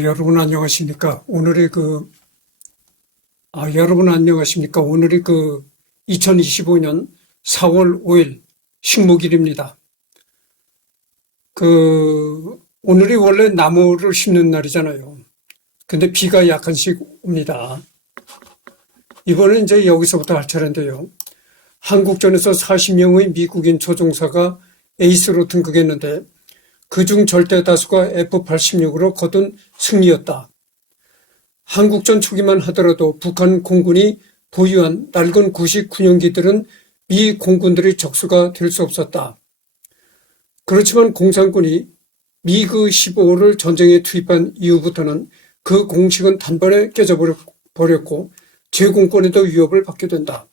여러분 안녕하십니까? 여러분 안녕하십니까? 오늘이 2025년 4월 5일 식목일입니다. 오늘이 원래 나무를 심는 날이잖아요. 근데 비가 약간씩 옵니다. 이번엔 이제 여기서부터 할 차례인데요. 한국전에서 40명의 미국인 조종사가 에이스로 등극했는데 그중 절대 다수가 F-86으로 거둔 승리였다. 한국전 초기만 하더라도 북한 공군이 보유한 낡은 99년기들은 미 공군들의 적수가 될 수 없었다. 그렇지만 공산군이 미그 15를 전쟁에 투입한 이후부터는 그 공식은 단번에 깨져버렸고 제공권에도 위협을 받게 된다.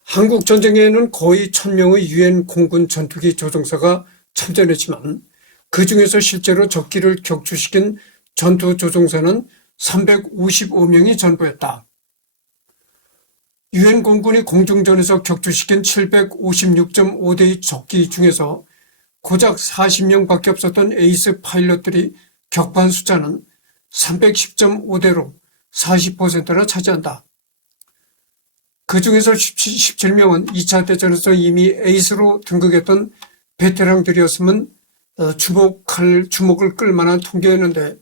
한국 전쟁에는 거의 1000명의 유엔 공군 전투기 조종사가 참전했지만 그 중에서 실제로 적기를 격추시킨 전투 조종사는 355명이 전부였다. 유엔 공군이 공중전에서 격추시킨 756.5대의 적기 중에서 고작 40명밖에 없었던 에이스 파일럿들이 격파한 숫자는 310.5대로 40%나 차지한다. 그 중에서 17명은 2차 대전에서 이미 에이스로 등극했던 베테랑들이었으면 주목을 끌 만한 통계였는데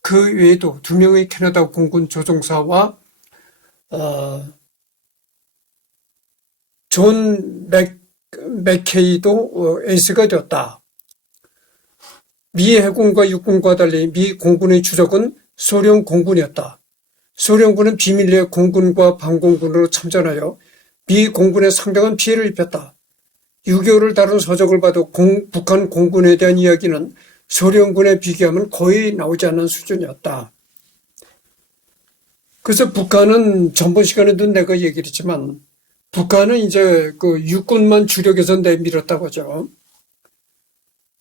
그 외에도 2명의 캐나다 공군 조종사와 존 맥케이도 에이스가 되었다. 미 해군과 육군과 달리 미 공군의 주적은 소련 공군이었다. 소련군은 비밀리에 공군과 반공군으로 참전하여 미 공군에 상당한 피해를 입혔다. 6.25를 다룬 서적을 봐도 북한 공군에 대한 이야기는 소련군에 비교하면 거의 나오지 않는 수준이었다. 그래서 북한은 전번 시간에도 내가 얘기를 했지만 북한은 이제 육군만 주력해서 내밀었다고 하죠.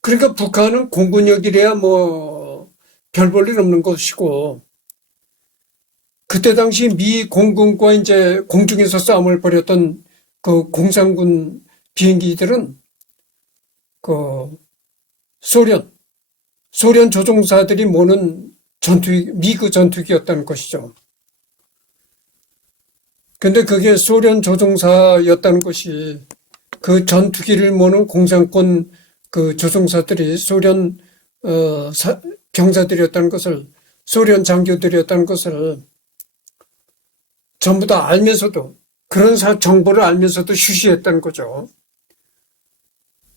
그러니까 북한은 공군력이래야 별 볼 일 없는 것이고 그때 당시 미 공군과 이제 공중에서 싸움을 벌였던 공산군 비행기들은 소련 조종사들이 모는 미그 전투기였다는 것이죠. 근데 그게 소련 조종사였다는 것이 그 전투기를 모는 공산권 조종사들이 소련 병사들이었다는 것을, 소련 장교들이었다는 것을 전부 다 알면서도, 그런 정보를 알면서도 휴시했다는 거죠.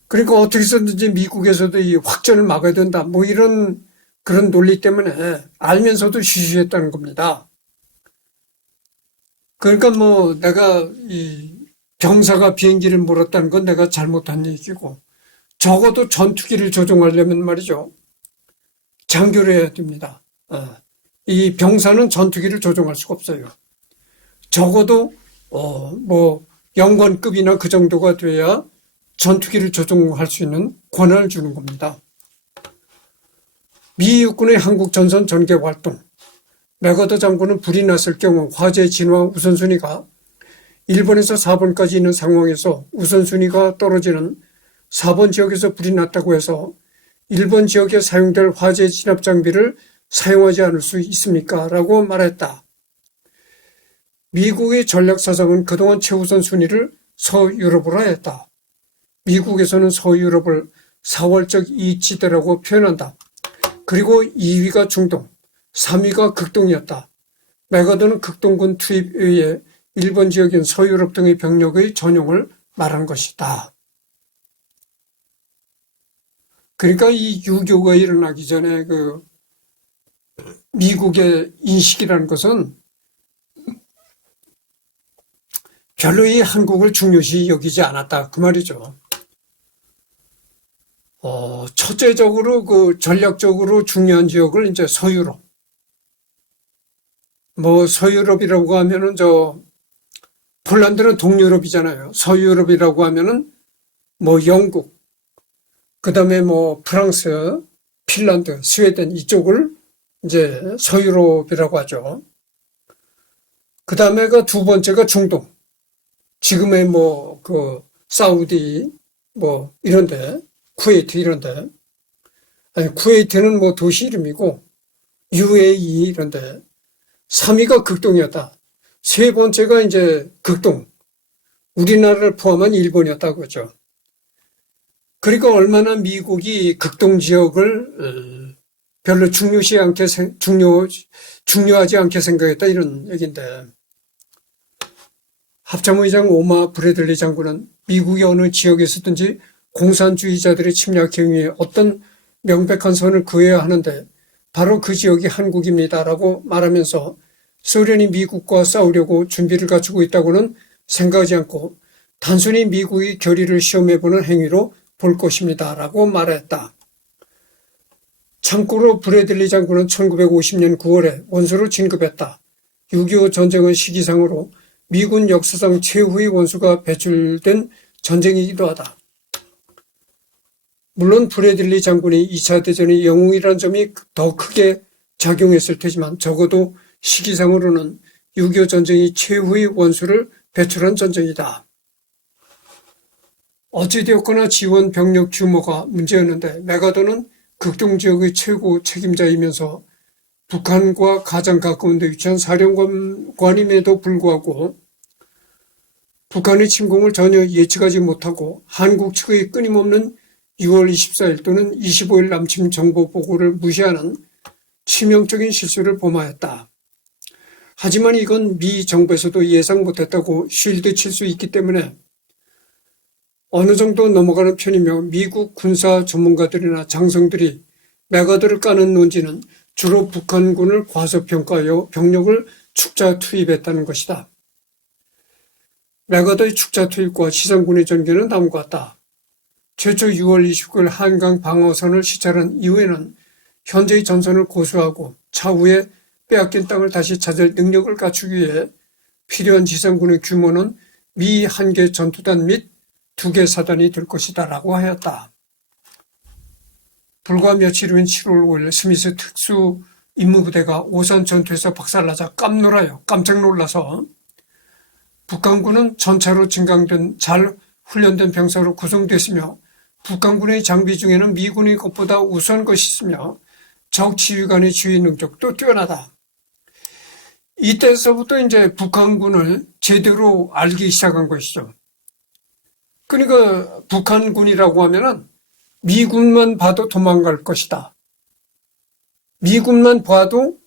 그러니까 어떻게 해서든지 미국에서도 이 확전을 막아야 된다. 그런 논리 때문에 알면서도 휴시했다는 겁니다. 그러니까 내가 이 병사가 비행기를 몰았다는 건 내가 잘못한 얘기고, 적어도 전투기를 조종하려면 말이죠. 장교를 해야 됩니다. 이 병사는 전투기를 조종할 수가 없어요. 적어도 영관급이나 그 정도가 돼야 전투기를 조종할 수 있는 권한을 주는 겁니다. 미 육군의 한국 전선 전개 활동, 맥어더 장군은 불이 났을 경우 화재 진화 우선순위가 1번에서 4번까지 있는 상황에서 우선순위가 떨어지는 4번 지역에서 불이 났다고 해서 1번 지역에 사용될 화재 진압 장비를 사용하지 않을 수 있습니까? 라고 말했다. 미국의 전략사상은 그동안 최우선 순위를 서유럽으로 했다. 미국에서는 서유럽을 사월적 이익지대라고 표현한다. 그리고 2위가 중동, 3위가 극동이었다. 맥어더는 극동군 투입 외에 일본 지역인 서유럽 등의 병력의 전용을 말한 것이다. 그러니까 이 6.25가 일어나기 전에 미국의 인식이라는 것은 별로 이 한국을 중요시 여기지 않았다. 그 말이죠. 첫째적으로 전략적으로 중요한 지역을 이제 서유럽. 서유럽이라고 하면은 폴란드는 동유럽이잖아요. 서유럽이라고 하면은 영국, 그 다음에 프랑스, 핀란드, 스웨덴 이쪽을 이제 서유럽이라고 하죠. 그 다음에가 두 번째가 중동. 지금의 사우디, 이런데, 쿠웨이트 이런데. 아니, 쿠웨이트는 도시 이름이고, UAE 이런데 3위가 극동이었다. 세 번째가 이제 극동. 우리나라를 포함한 일본이었다고 하죠. 그러니까 얼마나 미국이 극동 지역을 별로 중요하지 않게 생각했다 이런 얘기인데, 합참의장 오마 브래들리 장군은 미국이 어느 지역에서든지 공산주의자들의 침략 행위에 어떤 명백한 선을 그어야 하는데 바로 그 지역이 한국입니다라고 말하면서 소련이 미국과 싸우려고 준비를 갖추고 있다고는 생각하지 않고 단순히 미국이 결의를 시험해보는 행위로 볼 것입니다라고 말했다. 참고로 브래들리 장군은 1950년 9월에 원수를 진급했다. 6.25 전쟁은 시기상으로 미군 역사상 최후의 원수가 배출된 전쟁이기도 하다. 물론 브래들리 장군이 2차 대전의 영웅이라는 점이 더 크게 작용했을 테지만 적어도 시기상으로는 6.25 전쟁이 최후의 원수를 배출한 전쟁이다. 어찌되었거나 지원 병력 규모가 문제였는데 메가더는 극동지역의 최고 책임자이면서 북한과 가장 가까운 데 위치한 사령관임에도 불구하고 북한의 침공을 전혀 예측하지 못하고 한국 측의 끊임없는 6월 24일 또는 25일 남침 정보 보고를 무시하는 치명적인 실수를 범하였다. 하지만 이건 미 정부에서도 예상 못했다고 쉴드 칠 수 있기 때문에 어느 정도 넘어가는 편이며 미국 군사 전문가들이나 장성들이 메가더를 까는 논지는 주로 북한군을 과소평가하여 병력을 축자 투입했다는 것이다. 메가더의 축자 투입과 시상군의 전개는 다음과 같다. 최초 6월 29일 한강 방어선을 시찰한 이후에는 현재의 전선을 고수하고 차후에 빼앗긴 땅을 다시 찾을 능력을 갖추기 위해 필요한 지상군의 규모는 미 1개 전투단 및 2개 사단이 될 것이다 라고 하였다. 불과 며칠 후인 7월 5일 스미스 특수 임무부대가 오산 전투에서 박살나자 깜짝 놀라서 북한군은 전차로 증강된 잘 훈련된 병사로 구성됐으며 북한군의 장비 중에는 미군의 것보다 우수한 것이 있으며 적 지휘관의 지휘 능력도 뛰어나다. 이때서부터 이제 북한군을 제대로 알기 시작한 것이죠. 그러니까 북한군이라고 하면은 미군만 봐도 도망갈 것이다. 미군만 봐도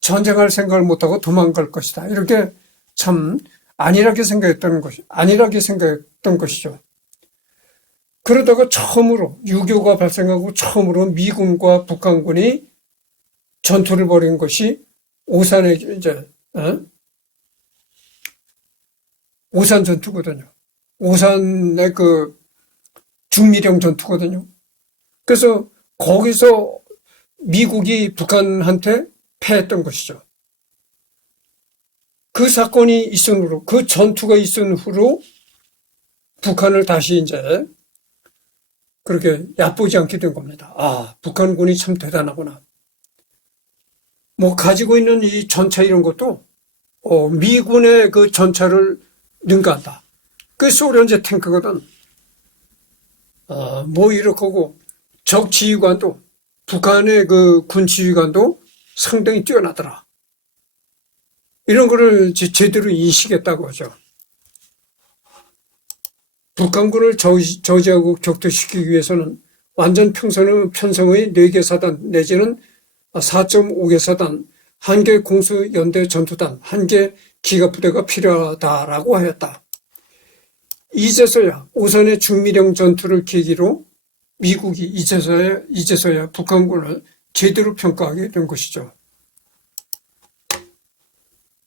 전쟁할 생각을 못하고 도망갈 것이다. 이렇게 참 안일하게 생각했던 것이죠. 그러다가 처음으로 6.25가 발생하고 처음으로 미군과 북한군이 전투를 벌인 것이 오산의 오산 전투거든요. 오산의 그 중미령 전투거든요. 그래서 거기서 미국이 북한한테 패했던 것이죠. 그 사건이 있은 후로, 그 전투가 있은 후로 북한을 다시 이제 그렇게 얕보지 않게 된 겁니다. 아, 북한군이 참 대단하구나. 뭐 가지고 있는 이 전차 이런 것도 미군의 그 전차를 능가한다. 그 소련제 탱크거든. 뭐 이렇게 하고 적 지휘관도 북한의 그 군 지휘관도 상당히 뛰어나더라. 이런 거를 제대로 인식했다고 하죠. 북한군을 저지하고 격퇴시키기 위해서는 완전 편성의 4개 사단 내지는 4.5개 사단, 1개 공수연대 전투단, 1개 기갑부대가 필요하다라고 하였다. 이제서야 오산의 중미령 전투를 계기로 미국이 이제서야 북한군을 제대로 평가하게 된 것이죠.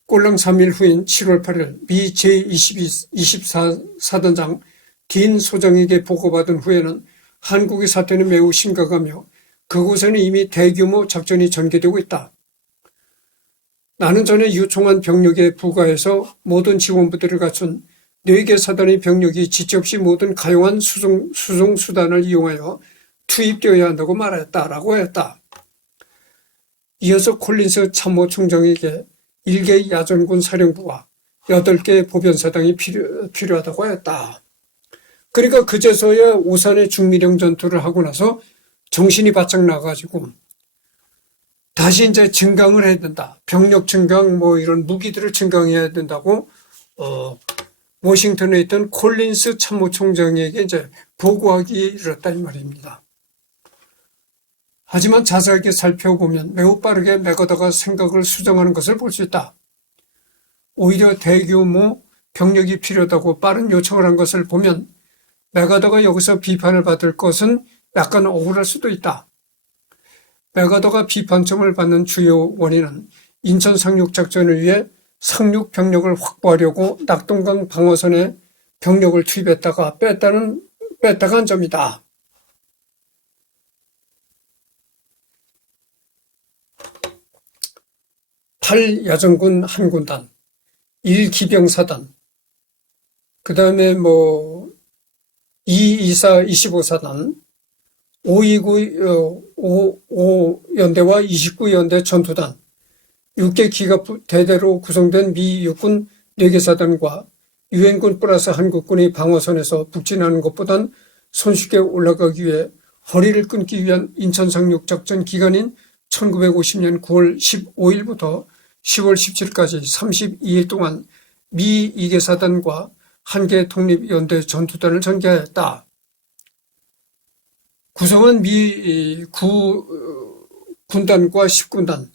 꼴랑 3일 후인 7월 8일 미 제24사단장 딘 소장에게 보고받은 후에는 한국의 사태는 매우 심각하며 그곳에는 이미 대규모 작전이 전개되고 있다. 나는 전에 요청한 병력에 부과해서 모든 지원부대를 갖춘 4개 사단의 병력이 지체 없이 모든 가용한 수송수단을 이용하여 투입되어야 한다고 말했다라고 했다. 이어서 콜린스 참모총장에게 1개 야전군 사령부와 8개 보변사당이 필요하다고 했다. 그러니까 그제서야 오산의 중미령 전투를 하고 나서 정신이 바짝 나가지고 다시 이제 증강을 해야 된다. 병력 증강, 뭐 이런 무기들을 증강해야 된다고, 워싱턴에 있던 콜린스 참모총장에게 이제 보고하기 이르렀다 이 말입니다. 하지만 자세하게 살펴보면 매우 빠르게 맥어더가 생각을 수정하는 것을 볼 수 있다. 오히려 대규모 병력이 필요하다고 빠른 요청을 한 것을 보면 맥어더가 여기서 비판을 받을 것은 약간 억울할 수도 있다. 맥어더가 비판점을 받는 주요 원인은 인천 상륙작전을 위해 상륙 병력을 확보하려고 낙동강 방어선에 병력을 투입했다가 뺐다간 점이다. 팔야전군 한 군단, 1기병사단, 그 다음에 224, 25사단, 529연대와 29연대 전투단, 6개 기갑 대대로 구성된 미 육군 4개 사단과 유엔군 플러스 한국군이 방어선에서 북진하는 것보단 손쉽게 올라가기 위해 허리를 끊기 위한 인천 상륙작전 기간인 1950년 9월 15일부터 10월 17일까지 32일 동안 미 2개 사단과 1개 독립연대 전투단을 전개하였다. 구성은 미 9군단과 10군단,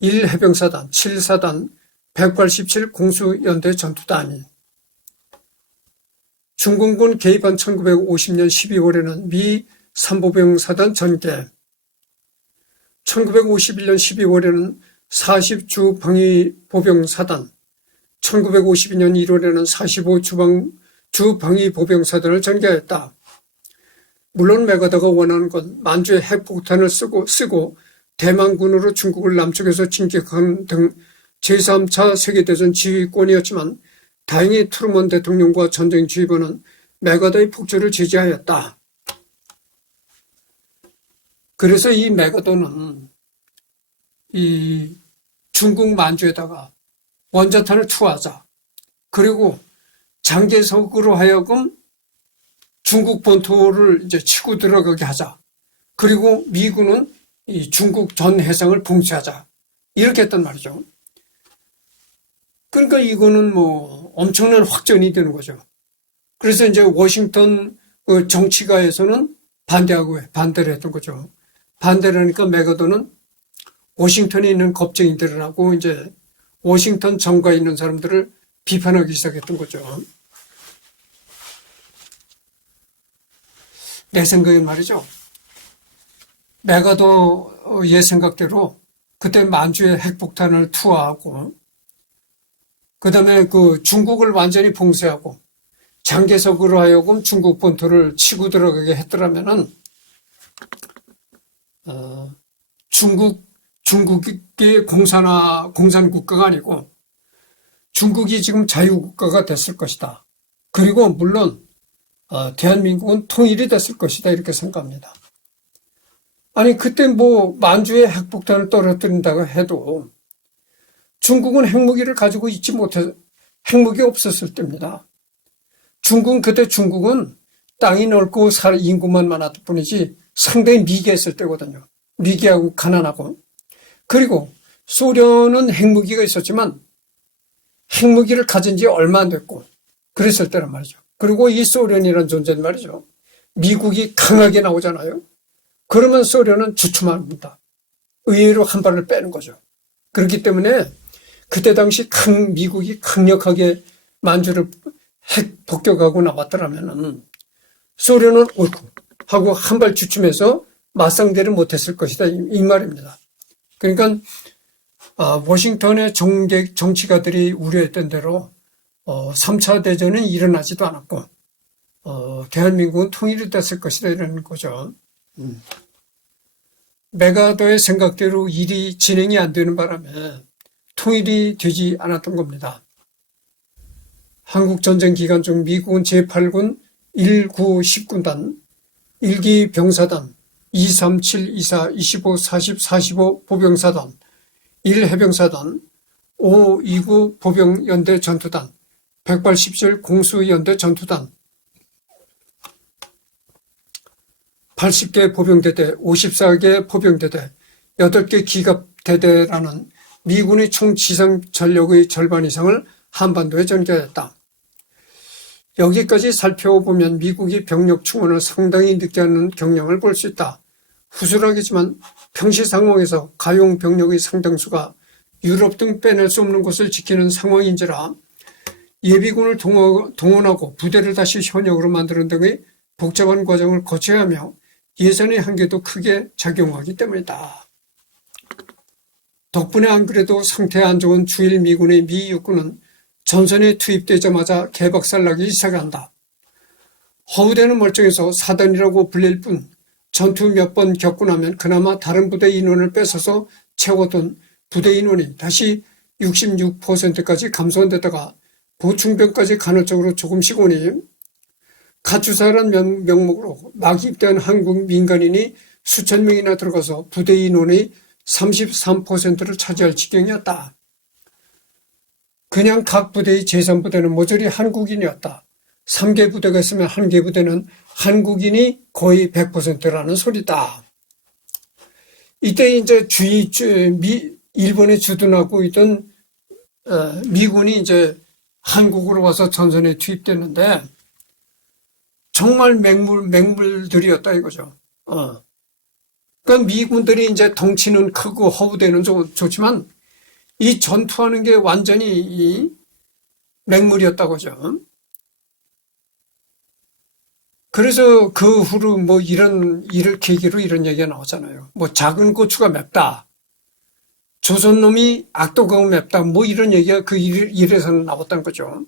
1해병사단, 7사단, 187 공수연대 전투단이 중공군 개입한 1950년 12월에는 미 3보병사단 전개, 1951년 12월에는 40주 방위보병사단, 1952년 1월에는 45주 방위보병사단을 전개하였다. 물론 맥어더가 원하는 건 만주의 핵폭탄을 쓰고 대만군으로 중국을 남쪽에서 진격한 등 제3차 세계대전 지휘권이었지만 다행히 트루먼 대통령과 전쟁지휘부는 맥어더의 폭주를 지지하였다. 그래서 이 맥어더는 이 중국 만주에다가 원자탄을 투하하자. 그리고 장개석으로 하여금 중국 본토를 이제 치고 들어가게 하자. 그리고 미군은 이 중국 전 해상을 봉쇄하자. 이렇게 했단 말이죠. 그러니까 이거는 엄청난 확전이 되는 거죠. 그래서 이제 워싱턴 정치가에서는 반대를 했던 거죠. 반대를 하니까 맥어더는 워싱턴에 있는 겁쟁이들하고 이제 워싱턴 정가에 있는 사람들을 비판하기 시작했던 거죠. 내 생각엔 말이죠. 맥어더의 생각대로 그때 만주에 핵폭탄을 투하하고 그다음에 중국을 완전히 봉쇄하고 장개석으로 하여금 중국 본토를 치고 들어가게 했더라면은 중국이 공산국가가 아니고 중국이 지금 자유국가가 됐을 것이다. 그리고 물론 대한민국은 통일이 됐을 것이다. 이렇게 생각합니다. 아니 그때 만주에 핵폭탄을 떨어뜨린다고 해도 중국은 핵무기를 가지고 있지 못해 핵무기 없었을 때입니다. 그때 중국은 땅이 넓고 인구만 많았을 뿐이지 상당히 미개했을 때거든요. 미개하고 가난하고. 그리고 소련은 핵무기가 있었지만 핵무기를 가진 지 얼마 안 됐고 그랬을 때란 말이죠. 그리고 이 소련이라는 존재는 말이죠. 미국이 강하게 나오잖아요. 그러면 소련은 주춤합니다. 의외로 한 발을 빼는 거죠. 그렇기 때문에 그때 당시 미국이 강력하게 만주를 핵 폭격하고 나왔더라면 소련은 옳고 하고 한 발 주춤해서 맞상대를 못했을 것이다. 이 말입니다. 그러니까 워싱턴의 정치가들이 우려했던 대로 3차 대전은 일어나지도 않았고 대한민국은 통일이 됐을 것이다 이런 거죠. 맥어더의 생각대로 일이 진행이 안 되는 바람에 통일이 되지 않았던 겁니다. 한국전쟁 기간 중 미국은 제8군 1, 9, 10군단, 1기 병사단, 2, 3, 7, 24, 25, 40, 45 보병사단, 1해병사단, 5, 29 보병연대 전투단, 187 공수연대 전투단, 80개 보병대대, 54개 포병대대, 8개 기갑대대라는 미군의 총 지상 전력의 절반 이상을 한반도에 전개했다. 여기까지 살펴보면 미국이 병력 충원을 상당히 늦게 하는 경향을 볼 수 있다. 후술하겠지만 평시 상황에서 가용 병력의 상당수가 유럽 등 빼낼 수 없는 곳을 지키는 상황인지라 예비군을 동원하고 부대를 다시 현역으로 만드는 등의 복잡한 과정을 거쳐야 하며 예산의 한계도 크게 작용하기 때문이다. 덕분에 안 그래도 상태 안 좋은 주일 미군의 미 육군은 전선에 투입되자마자 개박살나기 시작한다. 허우대는 멀쩡해서 사단이라고 불릴 뿐 전투 몇 번 겪고 나면 그나마 다른 부대 인원을 뺏어서 채웠던 부대 인원이 다시 66%까지 감소한 데다가 보충병까지 간헐적으로 조금씩 오니 가추사란 명목으로 막 입대한 한국 민간인이 수천 명이나 들어가서 부대 인원의 33%를 차지할 지경이었다. 그냥 각 부대의 제3부대는 모조리 한국인이었다. 3개 부대가 있으면 1개 부대는 한국인이 거의 100%라는 소리다. 이때 이제 일본에 주둔하고 있던 미군이 이제 한국으로 와서 전선에 투입됐는데 정말 맹물들이었다 이거죠. 그러니까 미군들이 이제 덩치는 크고 허우대는 좋지만 이 전투하는 게 완전히 이 맹물이었다고죠. 그래서 그 후로 뭐 이를 계기로 이런 얘기가 나오잖아요. 뭐 작은 고추가 맵다. 조선놈이 악도가고 맵다. 뭐 이런 얘기가 그 일에서는 나왔다는 거죠.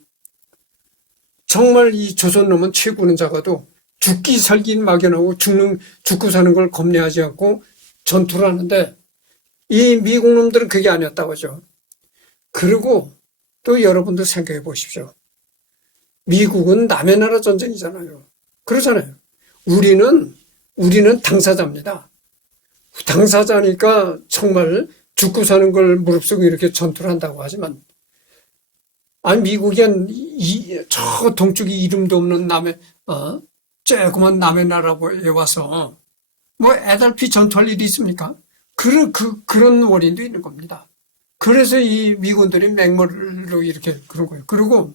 정말 이 조선놈은 최고는 작아도 죽기 살기 막연하고 죽고 사는 걸 겁내하지 않고 전투를 하는데 이 미국 놈들은 그게 아니었다고죠. 그리고 또 여러분들 생각해 보십시오. 미국은 남의 나라 전쟁이잖아요. 그러잖아요. 우리는 당사자입니다. 당사자니까 정말 죽고 사는 걸 무릅쓰고 이렇게 전투를 한다고 하지만 아니 미국이 저 동쪽이 이름도 없는 조그만 남의 나라에 와서 뭐 애달피 전투할 일이 있습니까? 그런 원인도 있는 겁니다. 그래서 이 미군들이 맹물로 이렇게 그런 거예요. 그리고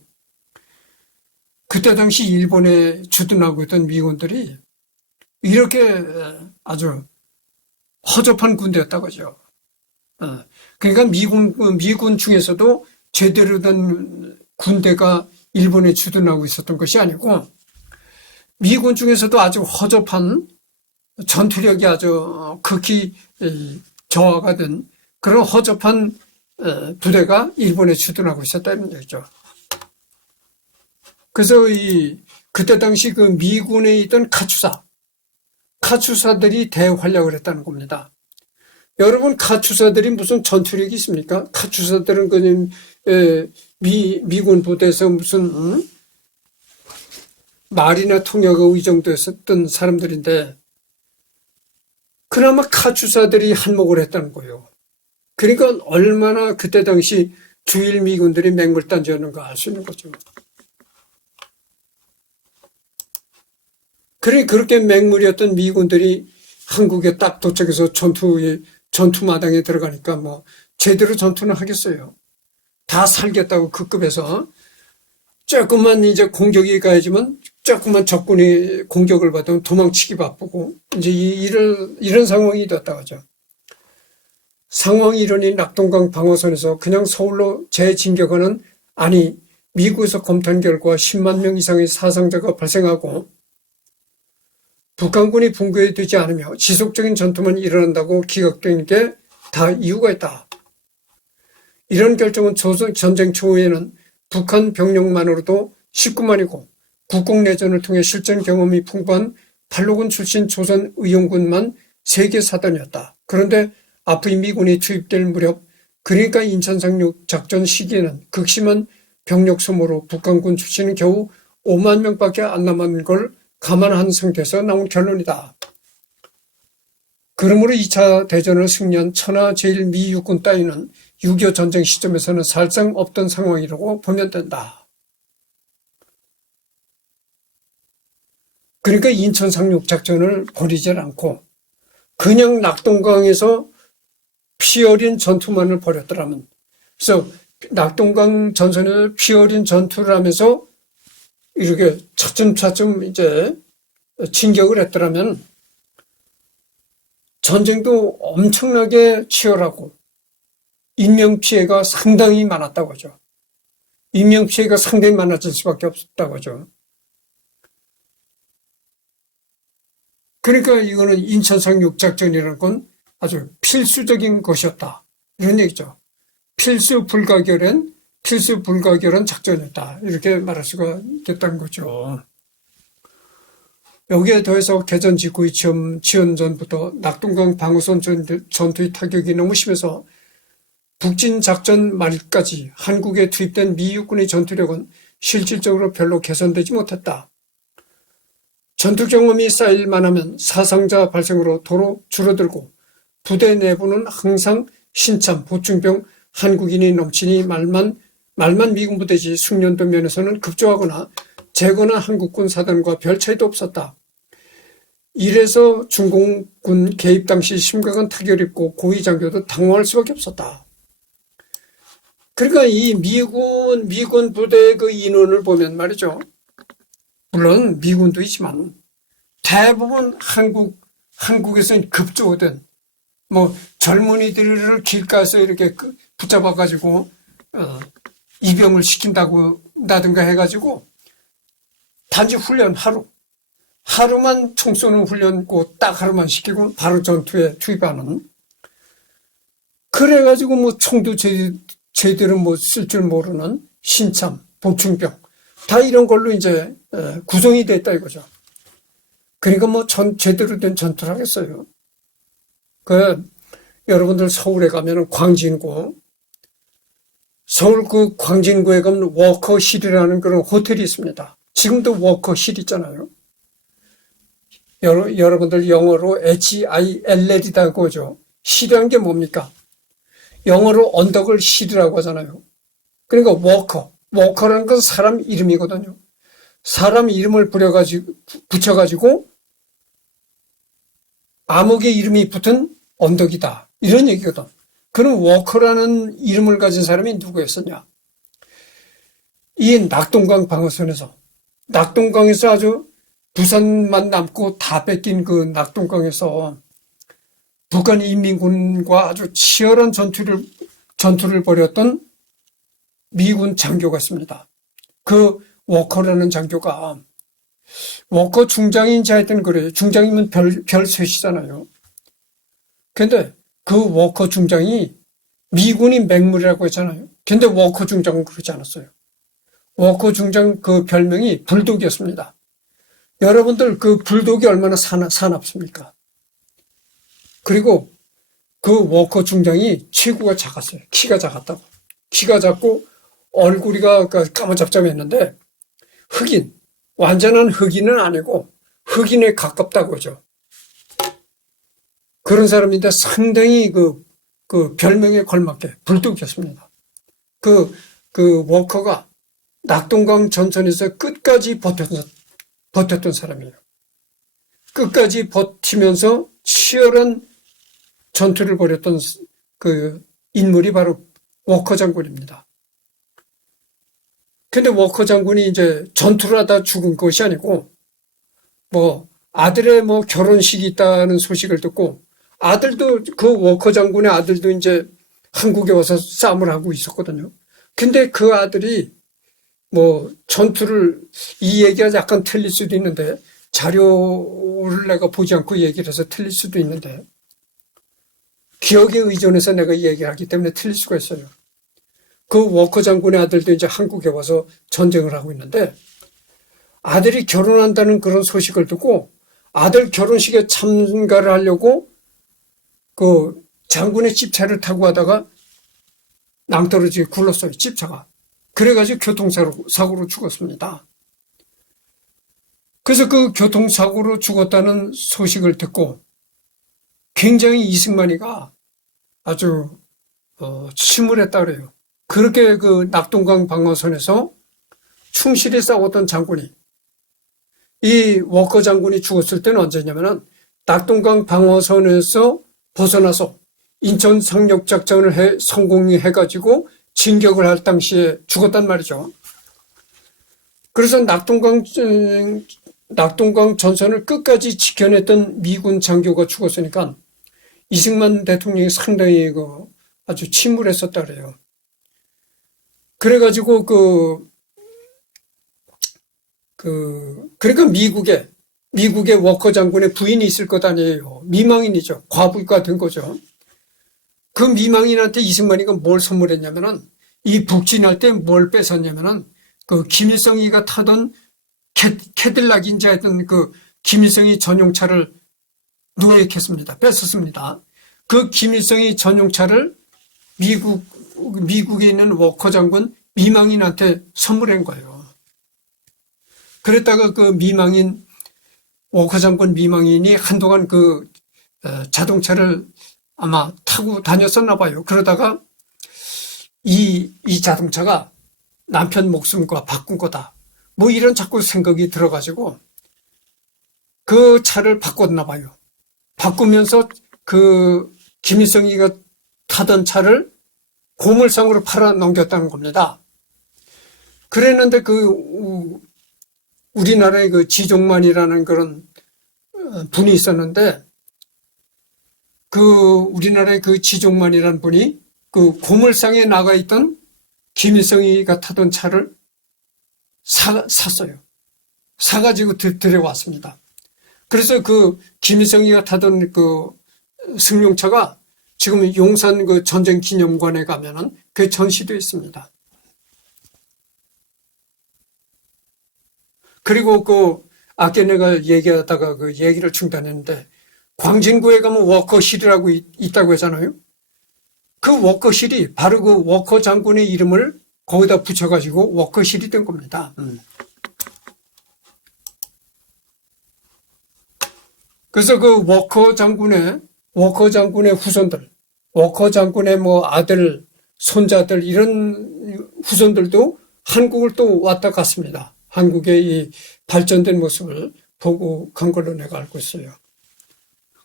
그때 당시 일본에 주둔하고 있던 미군들이 이렇게 아주 허접한 군대였다고죠. 그러니까 미군 중에서도 제대로 된 군대가 일본에 주둔하고 있었던 것이 아니고 미군 중에서도 아주 허접한 전투력이 아주 극히 저하가 된 그런 허접한 부대가 일본에 주둔하고 있었다는 얘기죠. 그래서 그때 당시 그 미군에 있던 카추사들이 대활약을 했다는 겁니다. 여러분 카추사들이 무슨 전투력이 있습니까? 카추사들은 그냥 미군 부대에서 무슨 말이나 통역에 의정도했었던 사람들인데 그나마 카추사들이 한몫을 했다는 거예요. 그러니까 얼마나 그때 당시 주일 미군들이 맹물단지였는가 알 수 있는 거죠. 그렇게 맹물이었던 미군들이 한국에 딱 도착해서 전투마당에 들어가니까 뭐 제대로 전투는 하겠어요. 다 살겠다고 그 급에서 조금만 이제 공격이 가야지만 조금만 적군이 공격을 받으면 도망치기 바쁘고 이제 이런 상황이 됐다고 하죠. 상황이 이러니 낙동강 방어선에서 그냥 서울로 재진격하는 미국에서 검토한 결과 10만 명 이상의 사상자가 발생하고 북한군이 붕괴되지 않으며 지속적인 전투만 일어난다고 기각된 게 다 이유가 있다. 이런 결정은 전쟁 초에는 북한 병력만으로도 19만이고 국공내전을 통해 실전 경험이 풍부한 팔로군 출신 조선 의용군만 3개 사단이었다. 그런데 앞의 미군이 투입될 무렵 그러니까 인천 상륙 작전 시기에는 극심한 병력 소모로 북한군 출신은 겨우 5만 명밖에 안 남은 걸 감안한 상태에서 나온 결론이다. 그러므로 2차 대전을 승리한 천하 제1미 육군 따위는 6.25 전쟁 시점에서는 사실상 없던 상황이라고 보면 된다. 그러니까 인천 상륙 작전을 벌이질 않고 그냥 낙동강에서 피 어린 전투만을 벌였더라면, 그래서 낙동강 전선에서 피 어린 전투를 하면서 이렇게 차츰차츰 이제 진격을 했더라면 전쟁도 엄청나게 치열하고 인명피해가 상당히 많았다고 하죠. 인명피해가 상당히 많아질 수밖에 없었다고 하죠. 그러니까 이거는 인천상 육작전이라는 건 아주 필수적인 것이었다. 이런 얘기죠. 필수 불가결한 작전이었다. 이렇게 말할 수가 있겠다는 거죠. 여기에 더해서 개전 직후의 지연 전부터 낙동강 방어선 전투의 타격이 너무 심해서 북진 작전 말까지 한국에 투입된 미 육군의 전투력은 실질적으로 별로 개선되지 못했다. 전투 경험이 쌓일만 하면 사상자 발생으로 도로 줄어들고 부대 내부는 항상 신참, 보충병, 한국인이 넘치니 말만 미군 부대지 숙련도 면에서는 급조하거나 재거나 한국군 사단과 별 차이도 없었다. 이래서 중공군 개입 당시 심각한 타격을 입고 고위 장교도 당황할 수밖에 없었다. 그러니까 이 미군 부대의 그 인원을 보면 말이죠. 물론 미군도 있지만 대부분 한국에서는 급조된 젊은이들을 길가에서 이렇게 붙잡아가지고 입영을 시킨다든가 해가지고 단지 훈련 하루만 총 쏘는 훈련 딱 하루만 시키고 바로 전투에 투입하는. 그래가지고 총도 제대로 쓸 줄 모르는 신참, 보충병 다 이런 걸로 이제 구성이 됐다 이거죠. 그러니까 제대로 된 전투를 하겠어요. 여러분들 서울에 가면은 광진구, 서울 그 광진구에 가면 워커힐이라는 그런 호텔이 있습니다. 지금도 워커힐 있잖아요. 여러분들 영어로 HILL이라고 하죠. 힐이라는 게 뭡니까? 영어로 언덕을 힐이라고 하잖아요. 그러니까 워커라는 건 사람 이름이거든요. 사람 이름을 붙여가지고 암흑의 이름이 붙은 언덕이다. 이런 얘기거든. 그럼 워커라는 이름을 가진 사람이 누구였었냐? 이 낙동강 방어선에서, 낙동강에서 아주 부산만 남고 다 뺏긴 그 낙동강에서 북한 인민군과 아주 치열한 전투를 벌였던 미군 장교가 있습니다. 그 워커라는 장교가, 워커 중장인지 하여튼 그래요. 중장이면 별 셋이잖아요. 근데 그 워커 중장이 미군이 맹물이라고 했잖아요. 근데 워커 중장은 그러지 않았어요. 워커 중장 그 별명이 불독이었습니다. 여러분들 그 불독이 얼마나 사납습니까? 그리고 그 워커 중장이 체구가 작았어요. 키가 작았다고. 키가 작고 얼굴이가 까무잡잡했는데 완전한 흑인은 아니고 흑인에 가깝다고 하죠. 그런 사람인데 상당히 그 별명에 걸맞게 불독이었습니다. 그 워커가 낙동강 전선에서 끝까지 버텼던 사람이에요. 끝까지 버티면서 치열한 전투를 벌였던 그 인물이 바로 워커 장군입니다. 근데 워커 장군이 이제 전투를 하다 죽은 것이 아니고 아들의 결혼식이 있다는 소식을 듣고 아들도 그 워커 장군의 아들도 이제 한국에 와서 싸움을 하고 있었거든요. 근데 그 아들이 전투를 이 얘기가 약간 틀릴 수도 있는데 자료를 내가 보지 않고 얘기를 해서 틀릴 수도 있는데 기억에 의존해서 내가 이 얘기를 하기 때문에 틀릴 수가 있어요. 그 워커 장군의 아들도 이제 한국에 와서 전쟁을 하고 있는데 아들이 결혼한다는 그런 소식을 듣고 아들 결혼식에 참가를 하려고 그 장군의 집차를 타고 가다가 낭떠러지게 굴렀어요. 집차가. 그래가지고 교통사고로 죽었습니다. 그래서 그 교통사고로 죽었다는 소식을 듣고 굉장히 이승만이가 아주 침울했다 그래요. 그렇게 그 낙동강 방어선에서 충실히 싸웠던 장군이, 이 워커 장군이 죽었을 때는 언제냐면은 낙동강 방어선에서 벗어나서 인천 상륙 작전을 성공해가지고 진격을 할 당시에 죽었단 말이죠. 그래서 낙동강 전선을 끝까지 지켜냈던 미군 장교가 죽었으니까 이승만 대통령이 상당히 아주 침울했었다 그래요. 그래가지고 그러니까 미국의 워커 장군의 부인이 있을 것 아니에요. 미망인이죠. 과부가 된 거죠. 그 미망인한테 이승만이가 뭘 선물했냐면은, 이 북진할 때 뭘 뺏었냐면은, 그 김일성이가 타던 캐딜락인지 하여튼 그 김일성이 전용차를 누액했습니다. 뺏었습니다. 그 김일성이 전용차를 미국에 있는 워커 장군 미망인한테 선물한 거예요. 그랬다가 그 워커 장군 미망인이 한동안 그 자동차를 아마 타고 다녔었나 봐요. 그러다가 이 자동차가 남편 목숨과 바꾼 거다. 뭐 이런 자꾸 생각이 들어가지고 그 차를 바꿨나 봐요. 바꾸면서 그 김일성이가 타던 차를 고물상으로 팔아 넘겼다는 겁니다. 그랬는데 우리나라에 그 지종만이라는 그런 분이 있었는데, 우리나라의 그 지종만이라는 분이 그 고물상에 나가 있던 김일성이가 타던 차를 샀어요. 사가지고 들여왔습니다. 그래서 그 김일성이가 타던 그 승용차가 지금 용산 그 전쟁기념관에 가면은 그 전시되어 있습니다. 그리고 아까 내가 얘기하다가 그 얘기를 중단했는데, 광진구에 가면 워커실이라고 있다고 하잖아요. 그 워커실이 바로 그 워커 장군의 이름을 거기다 붙여가지고 워커실이 된 겁니다. 그래서 그 워커 장군의 후손들, 워커 장군의 뭐 아들, 손자들 이런 후손들도 한국을 또 왔다 갔습니다. 한국의 이 발전된 모습을 보고 간 걸로 내가 알고 있어요.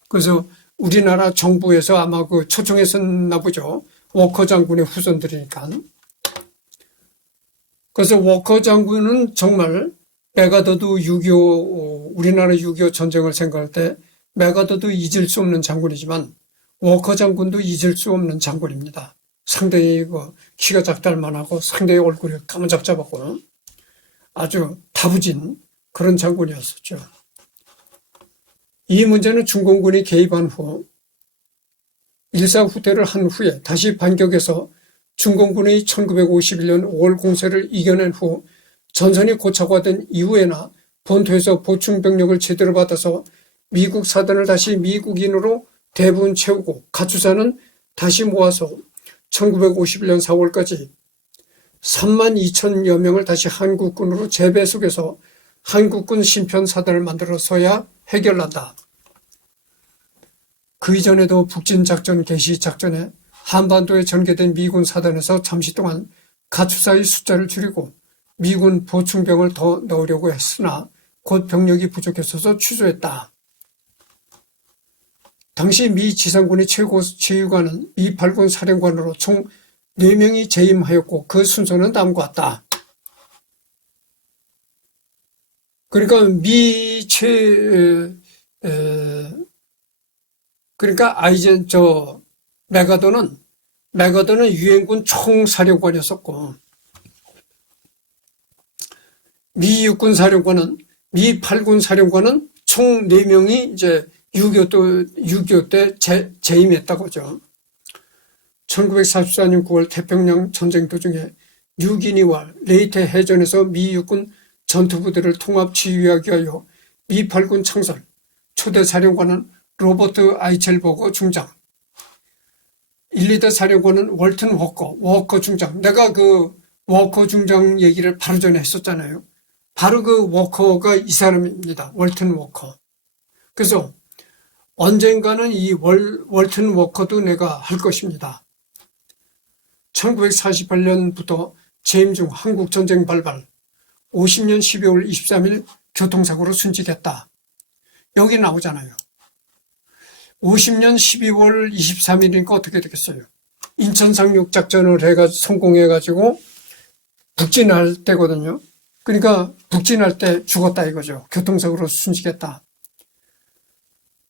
그래서 우리나라 정부에서 아마 그 초청했었나 보죠. 워커 장군의 후손들이니까. 그래서 워커 장군은 정말 메가더도 우리나라 6.25 전쟁을 생각할 때 메가더도 잊을 수 없는 장군이지만 워커 장군도 잊을 수 없는 장군입니다. 상당히 키가 작달만하고 상당히 얼굴이 까무잡잡하고 아주 다부진 그런 장군이었었죠. 이 문제는 중공군이 개입한 후 일사후퇴를 한 후에 다시 반격해서 중공군의 1951년 5월 공세를 이겨낸 후 전선이 고착화된 이후에나 본토에서 보충병력을 제대로 받아서 미국 사단을 다시 미국인으로 대부분 채우고 가축사는 다시 모아서 1951년 4월까지 3만 2천여 명을 다시 한국군으로 재배속해서 한국군 신편사단을 만들어서야 해결한다. 그 이전에도 북진작전 개시 작전에 한반도에 전개된 미군 사단에서 잠시 동안 가축사의 숫자를 줄이고 미군 보충병을 더 넣으려고 했으나 곧 병력이 부족했어서 취소했다. 당시 미 지상군의 최고 지휘관은 미 8군 사령관으로 총 4명이 재임하였고 그 순서는 다음과 같다. 그러니까 메가더는 유엔군 총사령관이었었고 미 6군 사령관은 미 8군 사령관은 총 4명이 이제 6.25 때 재임했다고죠. 1944년 9월 태평양 전쟁 도중에 뉴기니와 레이테 해전에서 미 6군 전투부대를 통합 지휘하기 위하여 미 8군 창설, 초대 사령관은 로버트 아이첼버거 중장, 1, 2대 사령관은 월튼 워커 중장. 내가 그 워커 중장 얘기를 바로 전에 했었잖아요. 바로 그 워커가 이 사람입니다. 월튼 워커. 그래서 언젠가는 이 월튼 워커도 내가 할 것입니다. 1948년부터 재임 중 한국전쟁 발발, 50년 12월 23일 교통사고로 순직했다. 여기 나오잖아요. 50년 12월 23일이니까 어떻게 되겠어요? 인천 상륙 작전을 해가지고 성공해가지고 북진할 때거든요. 그러니까 북진할 때 죽었다 이거죠. 교통사고로 순직했다.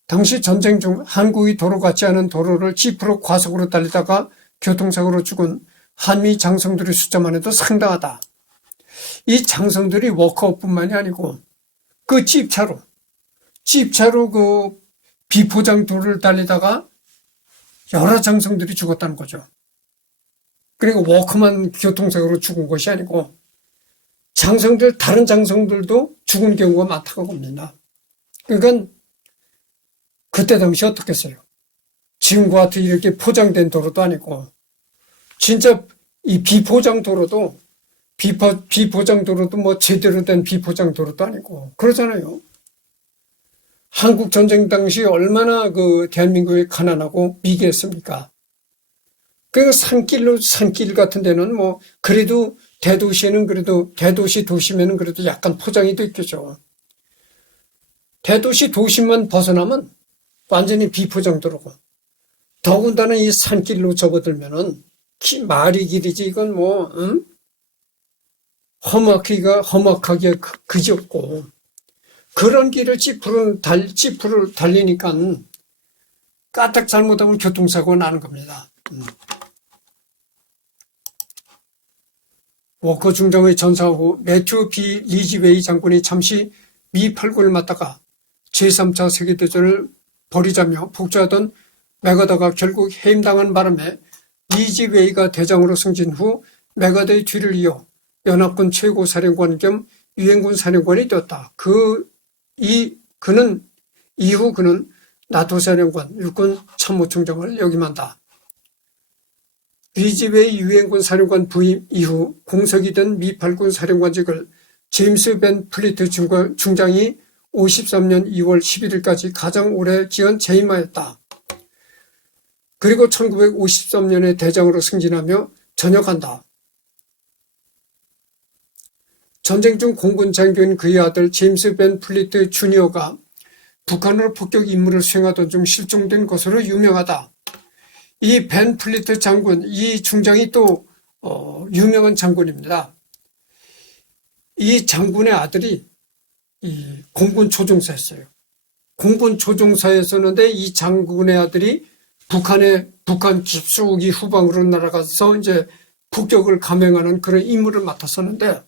당시 전쟁 중 한국이 도로 같지 않은 도로를 지프로 과속으로 달리다가 교통사고로 죽은 한미 장성들의 숫자만 해도 상당하다. 이 장성들이 워커뿐만이 아니고 그 집차로 그 비포장 도로를 달리다가 여러 장성들이 죽었다는 거죠. 그리고 워커만 교통사고로 죽은 것이 아니고 다른 장성들도 죽은 경우가 많다고 봅니다. 그러니까 그때 당시 어떻겠어요? 지금과 같이 이렇게 포장된 도로도 아니고 진짜 이 비포장 도로도 뭐 제대로 된 비포장 도로도 아니고 그러잖아요. 한국 전쟁 당시 얼마나 그 대한민국이 가난하고 미개했습니까? 그러니까 산길 같은 데는 뭐 그래도 도시면은 그래도 약간 포장이 돼 있겠죠. 대도시 도시만 벗어나면 완전히 비포장 도로고 더군다나 이 산길로 접어들면은 말이 길이지 이건 뭐 험악하기가 그지없고 그런 길을 지프를 달리니까 까딱 잘못하면 교통사고가 나는 겁니다. 워커 중장의 전사 후 매튜 B 리지웨이 장군이 잠시 미 8구를 맡다가 제3차 세계대전을 벌이자며 복주하던 메가더가 결국 해임당한 바람에 리지웨이가 대장으로 승진 후 메가더의 뒤를 이어 연합군 최고사령관 겸 유엔군 사령관이 되었다. 이후 그는 나토 사령관, 육군 참모총장을 역임한다. 리지웨이 유엔군 사령관 부임 이후 공석이 된 미 8군 사령관직을 제임스 벤 플리트 중장이 53년 2월 11일까지 가장 오래 기간 재임하였다. 그리고 1953년에 대장으로 승진하며 전역한다. 전쟁 중 공군 장교인 그의 아들 제임스 벤 플리트 주니어가 북한으로 폭격 임무를 수행하던 중 실종된 것으로 유명하다. 이 벤 플리트 장군, 이 중장이 또 유명한 장군입니다. 이 장군의 아들이 이 공군 조종사였어요. 공군 조종사였었는데 이 장군의 아들이 북한 깊숙이 후방으로 날아가서 이제 폭격을 감행하는 그런 임무를 맡았었는데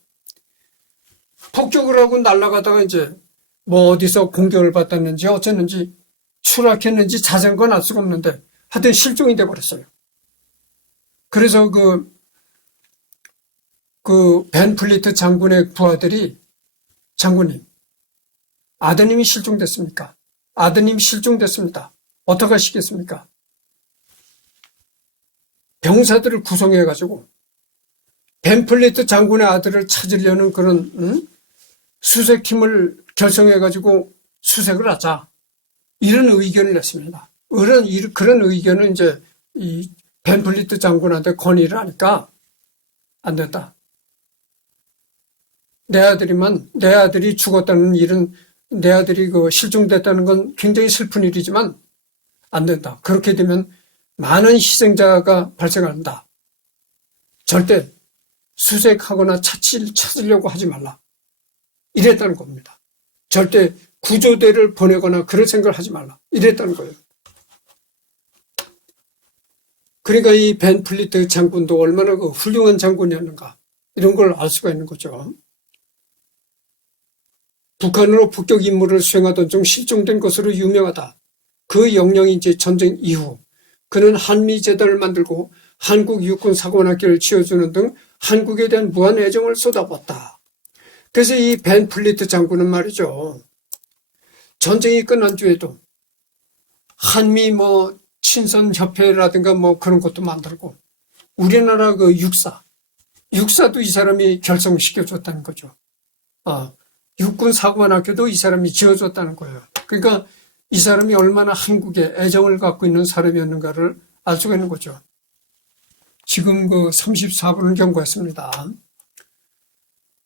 폭격을 하고 날아가다가 이제 뭐 어디서 공격을 받았는지 어쨌는지 추락했는지 자세한 알 수가 없는데 하여튼 실종이 돼버렸어요. 그래서 벤 플리트 장군의 부하들이 장군님, 아드님이 실종됐습니까? 아드님이 실종됐습니다. 어떻게 하시겠습니까? 병사들을 구성해가지고 벤 플리트 장군의 아들을 찾으려는 그런 수색팀을 결성해가지고 수색을 하자. 이런 의견을 냈습니다. 그런 의견을 이제 이 벤 플리트 장군한테 건의를 하니까 안 됐다. 내 아들이 죽었다는 일은 내 아들이 실종됐다는 건 굉장히 슬픈 일이지만 안 된다. 그렇게 되면 많은 희생자가 발생한다. 절대 수색하거나 찾으려고 하지 말라. 이랬다는 겁니다. 절대 구조대를 보내거나 그럴 생각을 하지 말라. 이랬다는 거예요. 그러니까 이 벤 플리트 장군도 얼마나 훌륭한 장군이었는가 이런 걸 알 수가 있는 거죠. 북한으로 폭격 임무를 수행하던 중 실종된 것으로 유명하다. 그 영령이 이제 전쟁 이후 그는 한미재단을 만들고 한국 육군 사관학교를 지어주는 등 한국에 대한 무한 애정을 쏟아붓었다. 그래서 이 벤 플리트 장군은 말이죠. 전쟁이 끝난 뒤에도 한미 친선협회라든가 그런 것도 만들고 우리나라 육사도 이 사람이 결성시켜줬다는 거죠. 육군 사관학교도 이 사람이 지어줬다는 거예요. 그러니까 이 사람이 얼마나 한국에 애정을 갖고 있는 사람이었는가를 알 수가 있는 거죠. 지금 34분을 경고했습니다.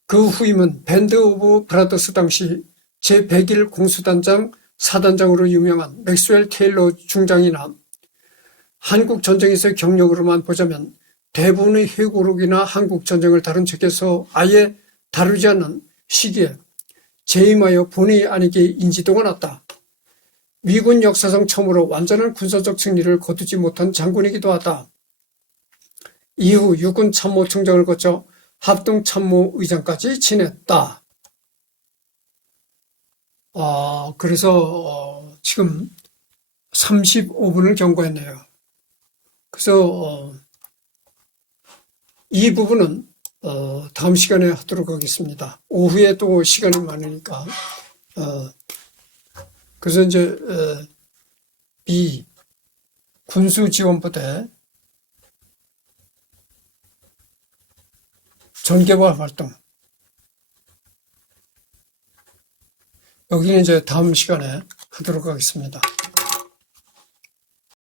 그 후임은 밴드 오브 브라더스 당시 제101 공수단장 사단장으로 유명한 맥스웰 테일러 중장이나 한국 전쟁에서의 경력으로만 보자면 대부분의 회고록이나 한국 전쟁을 다룬 책에서 아예 다루지 않는 시기에 재임하여 본의 아니게 인지도가 났다. 미군 역사상 처음으로 완전한 군사적 승리를 거두지 못한 장군이기도 하다. 이후 육군 참모총장을 거쳐 합동참모의장까지 지냈다. 그래서 지금 35분을 경과했네요. 그래서 이 부분은 다음 시간에 하도록 하겠습니다. 오후에 또 시간이 많으니까. 그래서 이제 미 군수지원부대 전개발 활동, 여기는 이제 다음 시간에 하도록 하겠습니다.